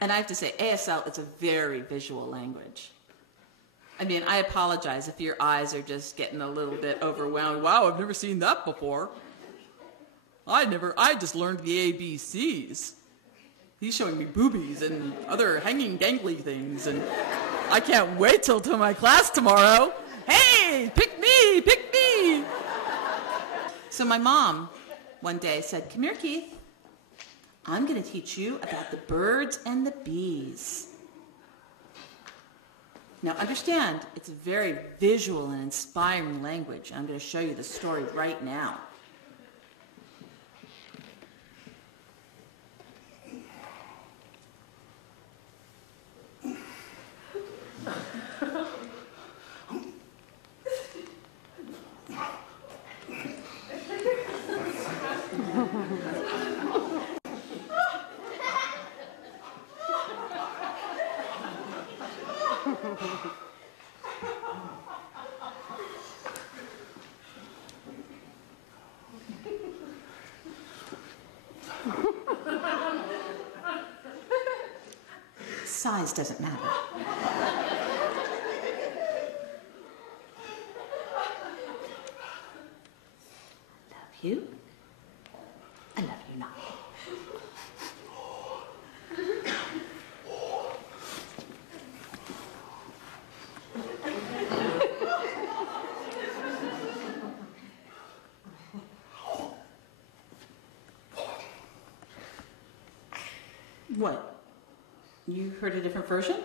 And I have to say, ASL, it's a very visual language. I mean, I apologize if your eyes are just getting a little bit overwhelmed. Wow, I've never seen that before. I just learned the ABCs. He's showing me boobies and other hanging dangly things, and I can't wait till my class tomorrow. Hey, pick me, pick me. So my mom one day said, come here, Keith. I'm going to teach you about the birds and the bees. Now understand, it's a very visual and inspiring language. I'm going to show you the story right now. Size doesn't matter. I love you. I love you not. What? You heard a different version?